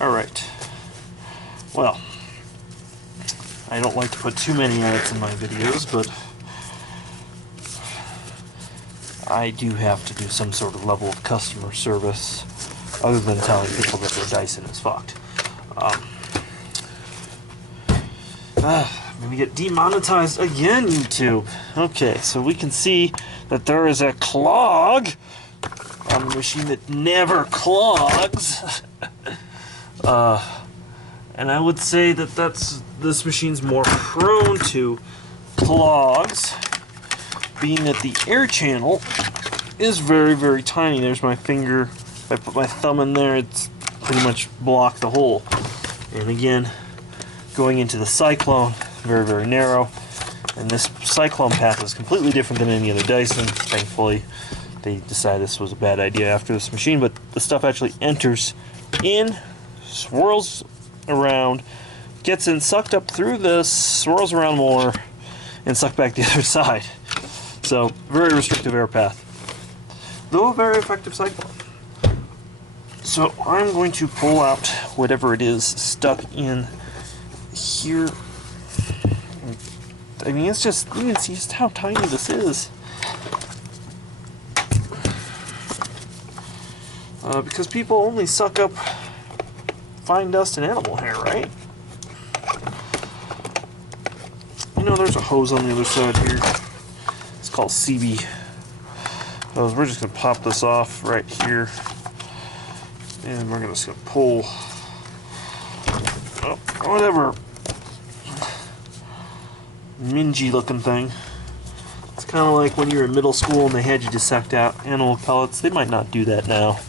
Alright. Well, I don't like to put too many edits in my videos, but I do have to do some sort of level of customer service other than telling people that their Dyson is fucked. I'm gonna get demonetized again, YouTube. Okay, so we can see that there is a clog on the machine that never clogs. And I would say that this machine's more prone to clogs, being that the air channel is very, very tiny. There's my finger. If I put my thumb in there, it's pretty much blocked the hole. And again, going into the Cyclone, very, very narrow. And this Cyclone path is completely different than any other Dyson. Thankfully, they decided this was a bad idea after this machine, but the stuff actually enters in, swirls around, gets in, sucked up through this, swirls around more, and sucked back the other side. So, very restrictive air path, though a very effective Cyclone. So I'm going to pull out whatever it is stuck in here. I mean, it's just, you can see just how tiny this is. Because people only suck up fine dust and animal hair, right? You know, there's a hose on the other side here. It's called CB. We're just going to pop this off right here. And we're just going to pull whatever mingy looking thing. It's kind of like when you were in middle school and they had you dissect out animal pellets. They might not do that now.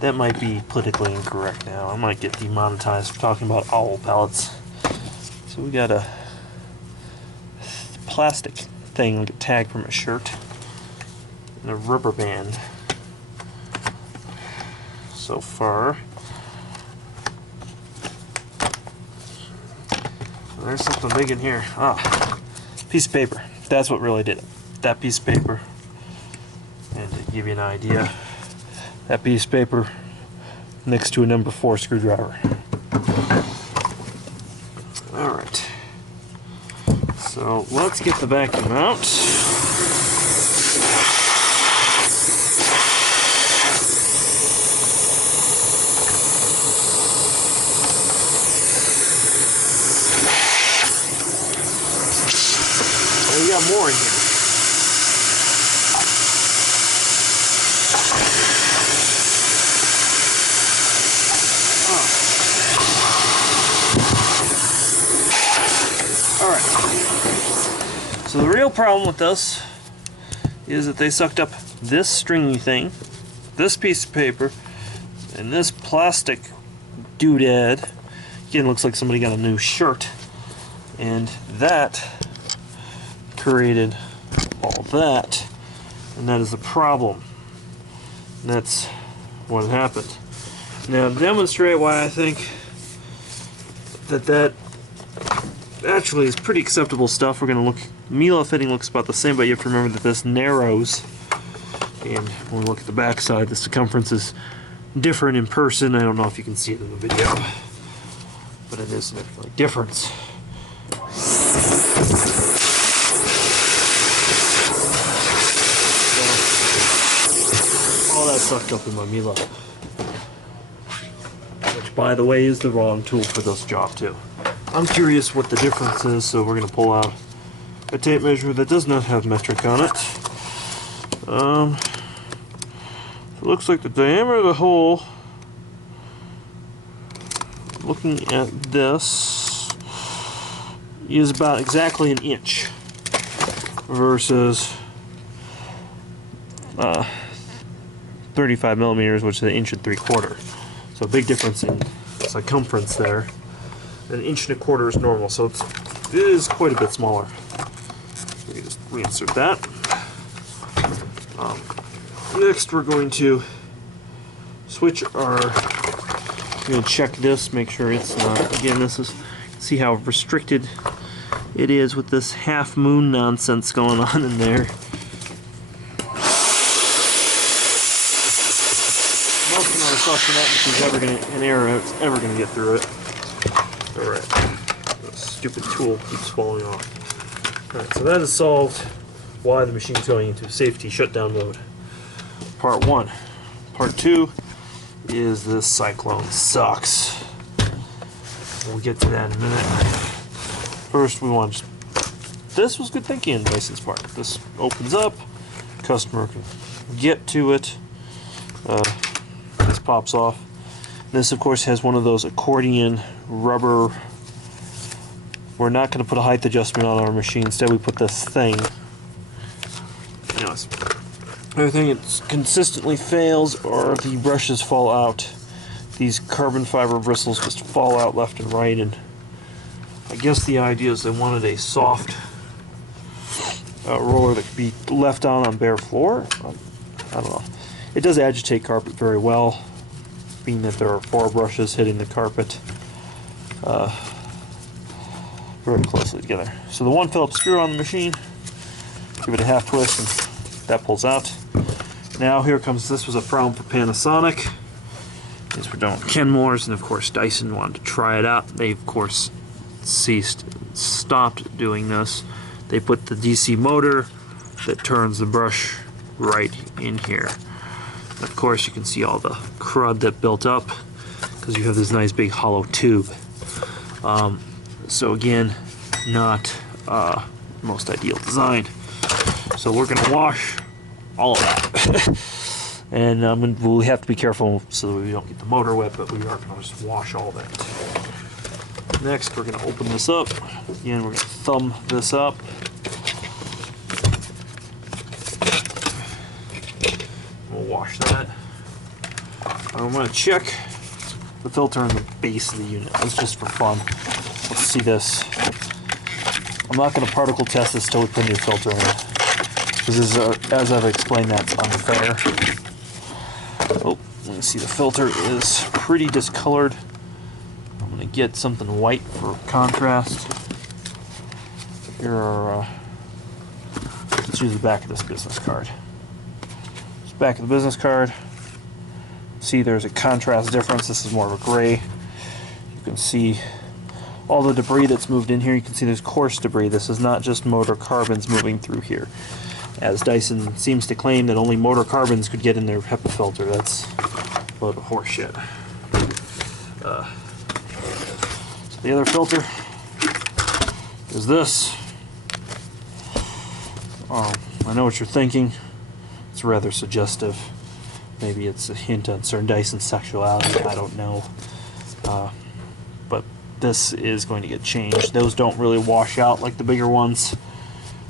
That might be politically incorrect now. I might get demonetized for talking about owl pellets. So we got a plastic thing like a tag from a shirt and a rubber band. So far, there's something big in here. Ah, piece of paper. That's what really did it. That piece of paper. And to give you an idea, that piece of paper next to a number 4 screwdriver. Alright. So let's get the vacuum out. We got more in here. Alright. So the real problem with this is that they sucked up this stringy thing, this piece of paper, and this plastic doodad. Again, looks like somebody got a new shirt. And that created all that, and that is the problem. And that's what happened. Now, to demonstrate why I think that actually is pretty acceptable stuff, we're going to look, Mila fitting looks about the same, but you have to remember that this narrows, and when we look at the back side, the circumference is different in person. I don't know if you can see it in the video, but it is definitely a difference. All that sucked up in my Mila, which by the way is the wrong tool for this job too. I'm curious what the difference is, so we're going to pull out a tape measure that does not have metric on it. It looks like the diameter of the hole, looking at this, is about exactly an inch versus 35 millimeters, which is 1 3/4 inches. So a big difference in circumference there. 1 1/4 inches is normal, so it is quite a bit smaller. We can just reinsert that. Next, we're going to switch our. I'm going to check this, make sure it's not. Again, this is, see how restricted it is with this half moon nonsense going on in there. Most of our stuff question that machine's an air is ever gonna get through it. Alright. This stupid tool keeps falling off. Alright, so that has solved why the machine's going into safety shutdown mode. Part 1. Part 2 is this Cyclone sucks. We'll get to that in a minute. First, we want to this was good thinking on Dyson's part. This opens up, customer can get to it. This pops off. This, of course, has one of those accordion rubber. We're not going to put a height adjustment on our machine. Instead, we put this thing. You know, everything that consistently fails, or the brushes fall out. These carbon fiber bristles just fall out left and right, and I guess the idea is they wanted a soft roller that could be left on bare floor. I don't know. It does agitate carpet very well, being that there are 4 brushes hitting the carpet very closely together. So the 1 Phillips screw on the machine, give it a half twist, and that pulls out. Now here comes, this was a problem for Panasonic. These were done with Kenmore's, and of course Dyson wanted to try it out. They of course stopped doing this. They put the DC motor that turns the brush right in here. Of course you can see all the crud that built up because you have this nice big hollow tube. So again, not most ideal design. So we're going to wash all of that. And we'll have to be careful so that we don't get the motor wet, but we are going to just wash all that. Next, we're going to open this up. Again, we're going to thumb this up. We'll wash that. I'm going to check the filter in the base of the unit. That's just for fun. Let's see this. I'm not going to particle test this till we put a new filter in it, because as I've explained, that's unfair. Oh, let me see, the filter is pretty discolored. I'm going to get something white for contrast. Here are, let's use the back of this business card. This back of the business card. See, there's a contrast difference. This is more of a gray. You can see all the debris that's moved in here. You can see there's coarse debris. This is not just motor carbons moving through here, as Dyson seems to claim that only motor carbons could get in their HEPA filter. That's a load of horse shit. So the other filter is this. I know what you're thinking. It's rather suggestive. Maybe it's a hint on certain Dyson's sexuality. I don't know. But this is going to get changed. Those don't really wash out like the bigger ones.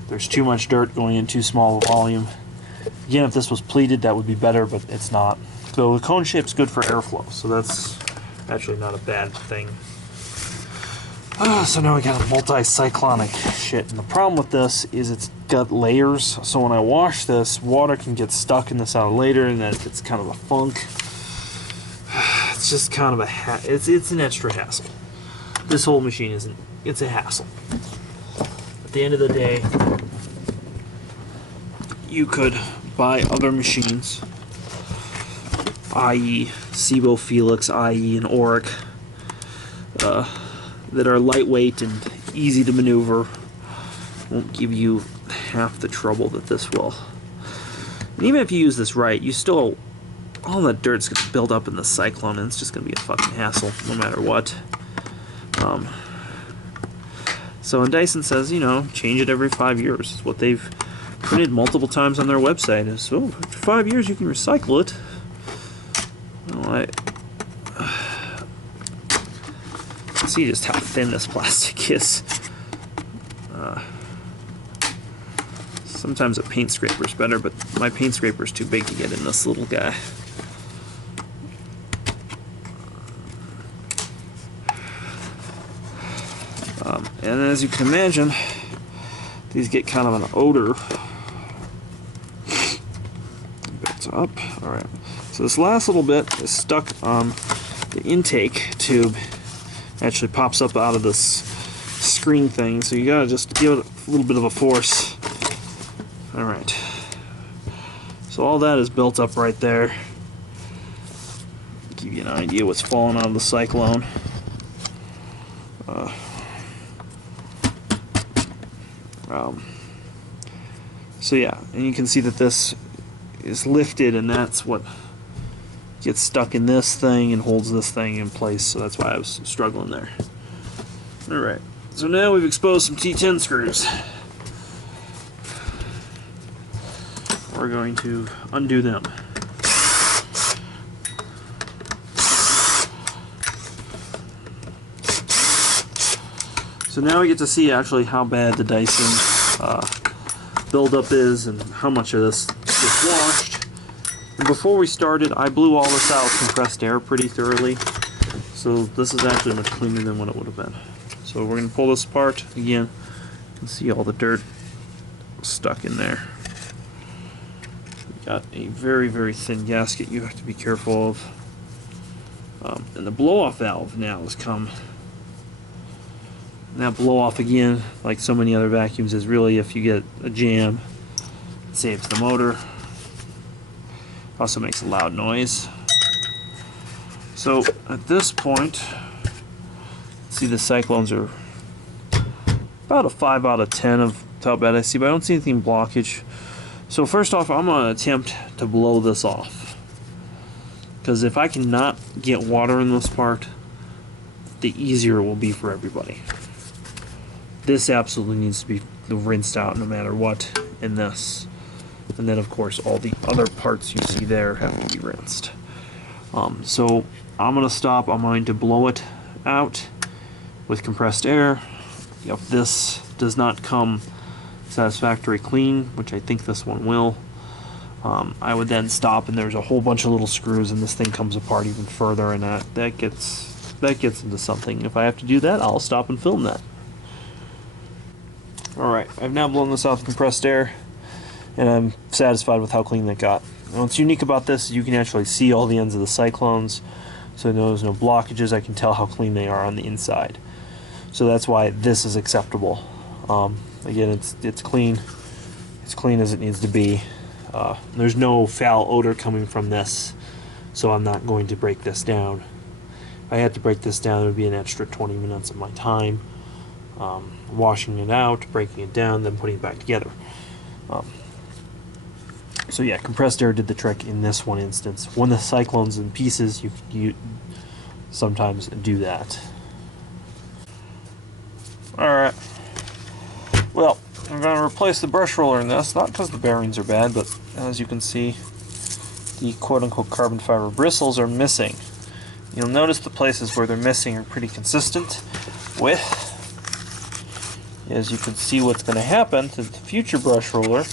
There's too much dirt going in too small a volume. Again, if this was pleated, that would be better, but it's not. So the cone shape's good for airflow, so that's actually not a bad thing. So now we got a multi-cyclonic shit, and the problem with this is it's got layers, so when I wash this, water can get stuck in this out later, and then it's kind of a funk. It's just kind of a it's an extra hassle. This whole machine it's a hassle. At the end of the day, you could buy other machines, i.e. Cibo Felix, i.e. an Auric, that are lightweight and easy to maneuver, won't give you half the trouble that this will. And even if you use this right, you still, all that dirt's going to build up in the Cyclone, and it's just going to be a fucking hassle no matter what. So when Dyson says, you know, change it every 5 years, it's what they've printed multiple times on their website, is, oh, after 5 years you can recycle it. Well, see just how thin this plastic is. Sometimes a paint scraper is better, but my paint scraper is too big to get in this little guy. And as you can imagine, these get kind of an odor. That's up. Alright. So this last little bit is stuck on the intake tube. It actually pops up out of this screen thing, so you gotta just give it a little bit of a force. Alright. So all that is built up right there. Give give you an idea what's falling out of the Cyclone. So yeah, and you can see that this is lifted, and that's what gets stuck in this thing and holds this thing in place, so that's why I was struggling there. Alright, so now we've exposed some T10 screws. We're going to undo them. So now we get to see actually how bad the Dyson buildup is and how much of this is washed. And before we started, I blew all this out with compressed air pretty thoroughly. So this is actually much cleaner than what it would have been. So we're going to pull this apart. Again, you can see all the dirt stuck in there. We've got a very, very thin gasket you have to be careful of. And the blow-off valve now has come. And that blow-off, again, like so many other vacuums, is really if you get a jam, it saves the motor. Also makes a loud noise. So at this point, see the Cyclones are about a 5 out of 10 of how bad I see, but I don't see anything blockage. So first off, I'm going to attempt to blow this off, because if I cannot get water in this part, the easier it will be for everybody. This absolutely needs to be rinsed out no matter what in this. And then of course all the other parts you see there have to be rinsed. So I'm going to stop. I'm going to blow it out with compressed air. If this does not come satisfactory clean, which I think this one will, I would then stop, and there's a whole bunch of little screws and this thing comes apart even further, and that gets into something. If I have to do that, I'll stop and film that. Alright, I've now blown this out with compressed air, and I'm satisfied with how clean that got. Now, what's unique about this is you can actually see all the ends of the Cyclones, so there's no blockages. I can tell how clean they are on the inside. So that's why this is acceptable. Again, it's clean. It's clean as it needs to be. There's no foul odor coming from this, so I'm not going to break this down. If I had to break this down, it would be an extra 20 minutes of my time. Washing it out, breaking it down, then putting it back together. So yeah, compressed air did the trick in this one instance. When the Cyclone's in pieces, you sometimes do that. Alright, well, I'm going to replace the brush roller in this, not because the bearings are bad, but as you can see, the quote-unquote carbon fiber bristles are missing. You'll notice the places where they're missing are pretty consistent with, as you can see what's going to happen to the future brush roller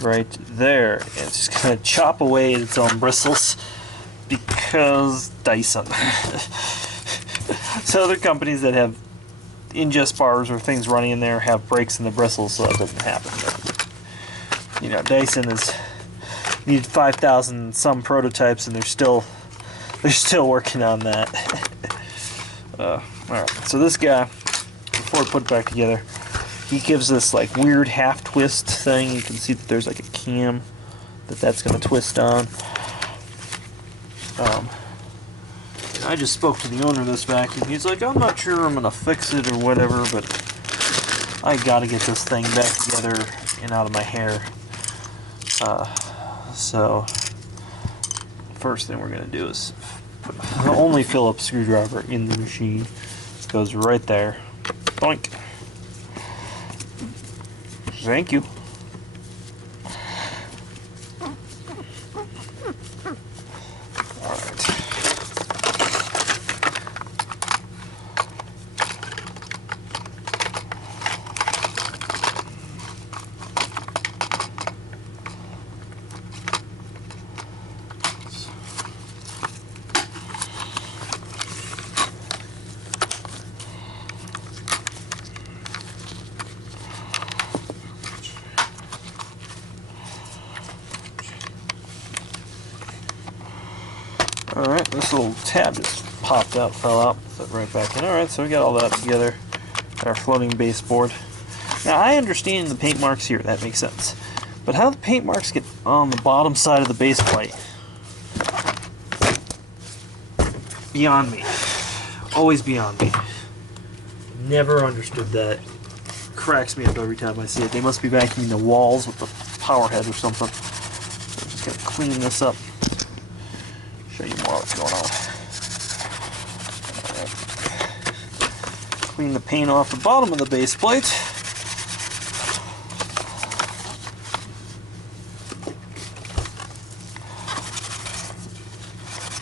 right there. It's just going to chop away at its own bristles because Dyson. So other companies that have ingest bars or things running in there have breaks in the bristles, so that doesn't happen. But, you know, Dyson has needed 5,000 some prototypes, and they're still working on that. Alright, so this guy, before I put it back together, he gives this like weird half twist thing. You can see that there's like a cam that's going to twist on. I just spoke to the owner of this vacuum. He's like, I'm not sure I'm going to fix it or whatever, but I got to get this thing back together and out of my hair. So first thing we're going to do is put the only Phillips screwdriver in the machine. It goes right there. Boink. Thank you. Alright, this little tab just popped out, fell out, put it right back in. Alright, so we got all that together. Got our floating baseboard. Now, I understand the paint marks here, that makes sense. But how the paint marks get on the bottom side of the base plate beyond me. Always beyond me. Never understood that. Cracks me up every time I see it. They must be vacuuming the walls with the power head or something. So I'm just gonna clean this up. Show you more what's going on. Right. Clean the paint off the bottom of the base plate.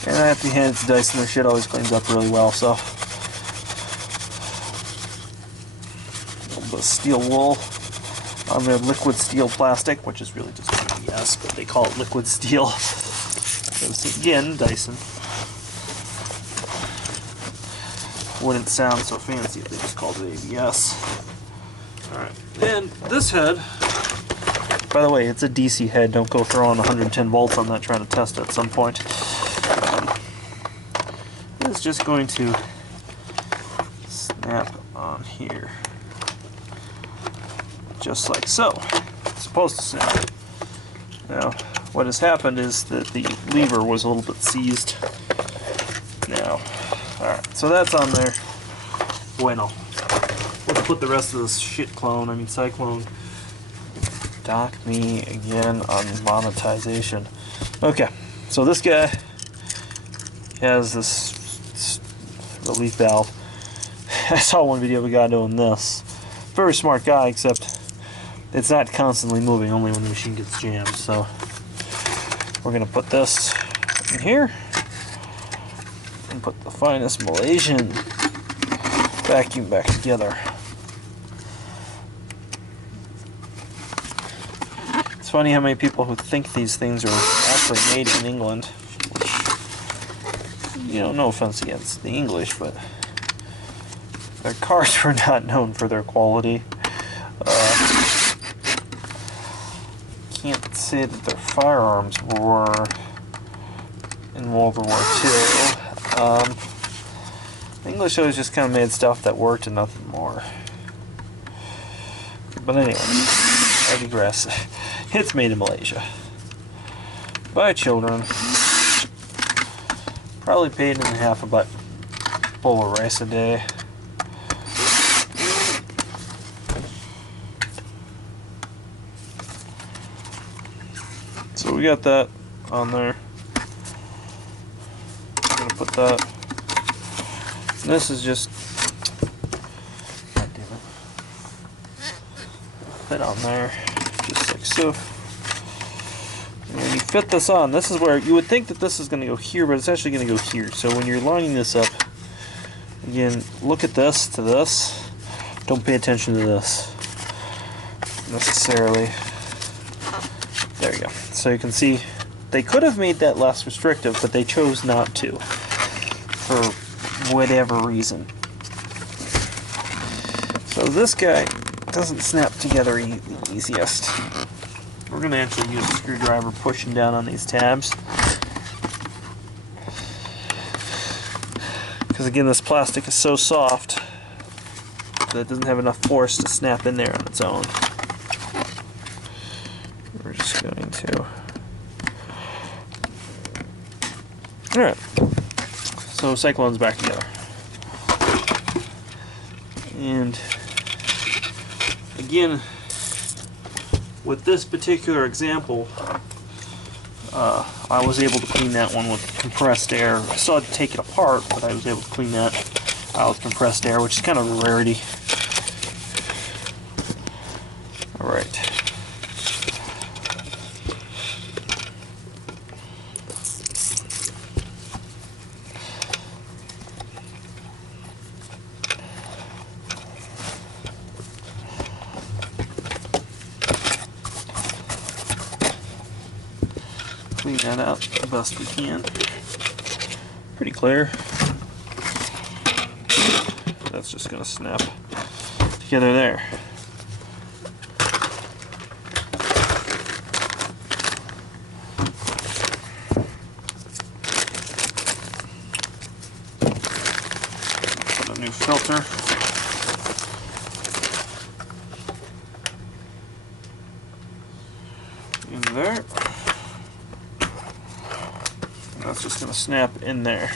And I have to hand it to Dyson, their shit always cleans up really well, so. A little bit of steel wool on their liquid steel plastic, which is really just ABS, but they call it liquid steel. Because again, Dyson wouldn't sound so fancy if they just called it ABS. Alright, and this head, by the way, it's a DC head, don't go throwing 110 volts on that trying to test it at some point. It's just going to snap on here, just like so. It's supposed to snap. Now, what has happened is that the lever was a little bit seized. Now, alright, so that's on there. Bueno. Let's put the rest of this shit clone, I mean Cyclone. Dock me again on monetization. Okay, so this guy has this relief valve. I saw one video of a guy doing this. Very smart guy, except it's not constantly moving, only when the machine gets jammed. So we're going to put this in here and put the finest Malaysian vacuum back together. It's funny how many people who think these things are actually made in England. You know, no offense against the English, but their cars were not known for their quality. Can't say that their firearms were in World War II. The English always just kind of made stuff that worked and nothing more. But anyway, I digress. It's made in Malaysia by children. Probably paid in half a bowl of rice a day. So we got that on there. I'm gonna put that. And this is just, God damn it, fit on there, just like so. And when you fit this on, this is where you would think that this is going to go here, but it's actually going to go here. So when you're lining this up, again, look at this to this. Don't pay attention to this necessarily. There you go. So you can see they could have made that less restrictive, but they chose not to for whatever reason. So this guy doesn't snap together the easiest. We're going to actually use a screwdriver pushing down on these tabs. Because again, this plastic is so soft that it doesn't have enough force to snap in there on its own. We're just going to... Alright. So Cyclone's back together. And again, with this particular example, I was able to clean that one with compressed air. I still had to take it apart, but I was able to clean that out with compressed air, which is kind of a rarity. Alright. Clean that out the best we can. Pretty clear. That's just going to snap together there. Put a new filter. In there. That's just going to snap in there.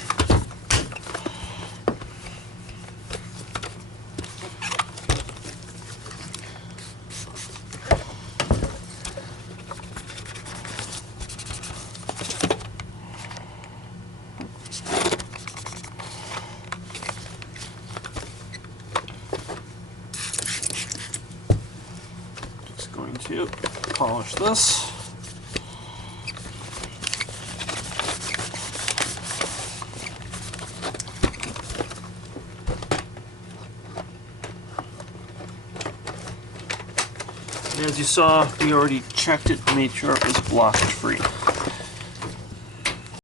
going to polish this. And as you saw, we already checked it and made sure it was blockage free.